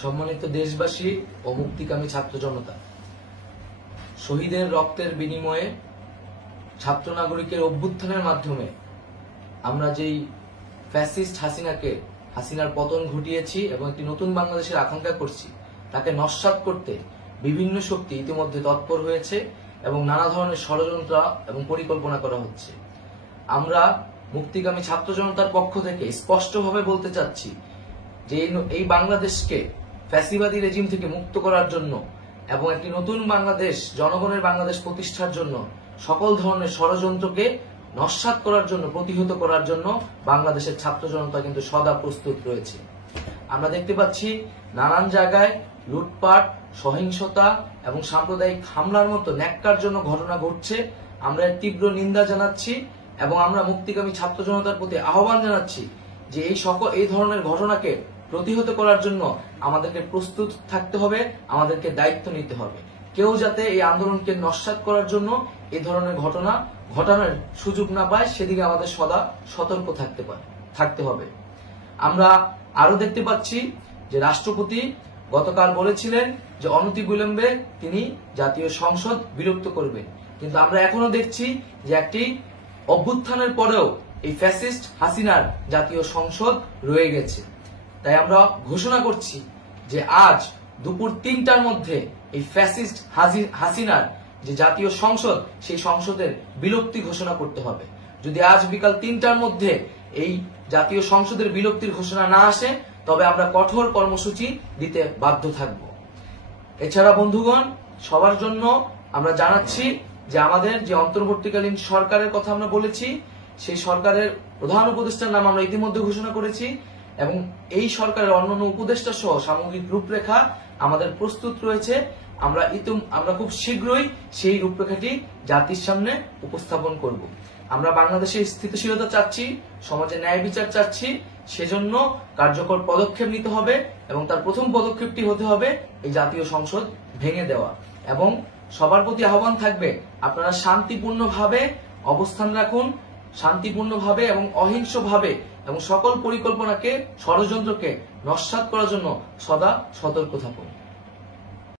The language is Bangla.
সম্মানিত দেশবাসী ও মুক্তিকামী ছাত্র জনতা, শহীদের রক্তের বিনিময়ে ছাত্র নাগরিকের অভ্যুত্থানের মাধ্যমে আমরা যেই ফ্যাসিস্ট হাসিনার পতন ঘটিয়েছি এবং একটি নতুন বাংলাদেশের আকাঙ্ক্ষা করছি, তাকে নস্যাৎ করতে বিভিন্ন শক্তি ইতিমধ্যে তৎপর হয়েছে এবং নানা ধরনের ষড়যন্ত্র এবং পরিকল্পনা করা হচ্ছে। আমরা মুক্তিকামী ছাত্র জনতার পক্ষ থেকে স্পষ্টভাবে বলতে চাচ্ছি যে এই বাংলাদেশকে ফ্যাসিবাদী রেজিম থেকে মুক্ত করার জন্য এবং একটি নতুন বাংলাদেশ, জনগণের বাংলাদেশ প্রতিষ্ঠার জন্য সকল ধরনের ষড়যন্ত্রকে নস্যাৎ করার জন্য, প্রতিহত করার জন্য বাংলাদেশের ছাত্র জনতা কিন্তু সদা প্রস্তুত রয়েছে। আমরা দেখতে পাচ্ছি নানান জায়গায় লুটপাট, সহিংসতা এবং সাম্প্রদায়িক হামলার মতো ন্যাক্কারজনক ঘটনা ঘটছে। আমরা এর তীব্র নিন্দা জানাচ্ছি এবং আমরা মুক্তিকামী ছাত্র জনতার প্রতি আহ্বান জানাচ্ছি যে এই ধরনের ঘটনাকে প্রতিহত করার জন্য আমাদেরকে প্রস্তুত থাকতে হবে, আমাদেরকে দায়িত্ব নিতে হবে। কেউ যাতে এই আন্দোলনকে নস্যাৎ করার জন্য এই ধরনের ঘটনা ঘটানোর সুযোগ না পায়, সেদিকে আমাদের সদা সতর্ক থাকতে হবে। আমরা আরো দেখতে পাচ্ছি যে রাষ্ট্রপতি গতকাল বলেছিলেন যে অনতিবিলম্বে তিনি জাতীয় সংসদ বিলুপ্ত করবেন, কিন্তু আমরা এখনো দেখছি যে একটি অভ্যুত্থানের পরেও এই ফ্যাসিস্ট হাসিনার জাতীয় সংসদ রয়ে গেছে। তাই আমরা ঘোষণা করছি যে আজ দুপুর ৩টার মধ্যে এই ফ্যাসিস্ট হাসিনার যে জাতীয় সংসদ, সেই সংসদের বিলুপ্তি ঘোষণা করতে হবে। যদি আজ বিকাল ৩টার মধ্যে এই জাতীয় সংসদের বিলুপ্তির ঘোষণা না আসে, তবে আমরা কঠোর কর্মসূচি দিতে বাধ্য থাকব। এছাড়া বন্ধুগণ, সবার জন্য আমরা জানাচ্ছি যে আমাদের যে অন্তর্বর্তীকালীন সরকারের কথা আমরা বলেছি, সেই সরকারের প্রধান উপদেষ্টার নাম আমরা ইতিমধ্যে ঘোষণা করেছি এবং এই সরকারের অন্যান্য উপদেষ্টা সহ সামগ্রিক রূপরেখা আমাদের প্রস্তুত রয়েছে। আমরা খুব শীঘ্রই সেই রূপরেখাটি জাতির সামনে উপস্থাপন করব। আমরা বাংলাদেশে স্থিতিশীলতা চাচ্ছি, সমাজে ন্যায় বিচার চাচ্ছি, সেজন্য কার্যকর পদক্ষেপ নিতে হবে এবং তার প্রথম পদক্ষেপটি হতে হবে এই জাতীয় সংসদ ভেঙে দেওয়া। এবং সবার প্রতি আহ্বান থাকবে, আপনারা শান্তিপূর্ণভাবে অবস্থান রাখুন, শান্তিপূর্ণভাবে এবং অহিংসভাবে এবং সকল পরিকল্পনাকে, ষড়যন্ত্রকে নস্যাৎ করার জন্য সদা সতর্ক থাকুন।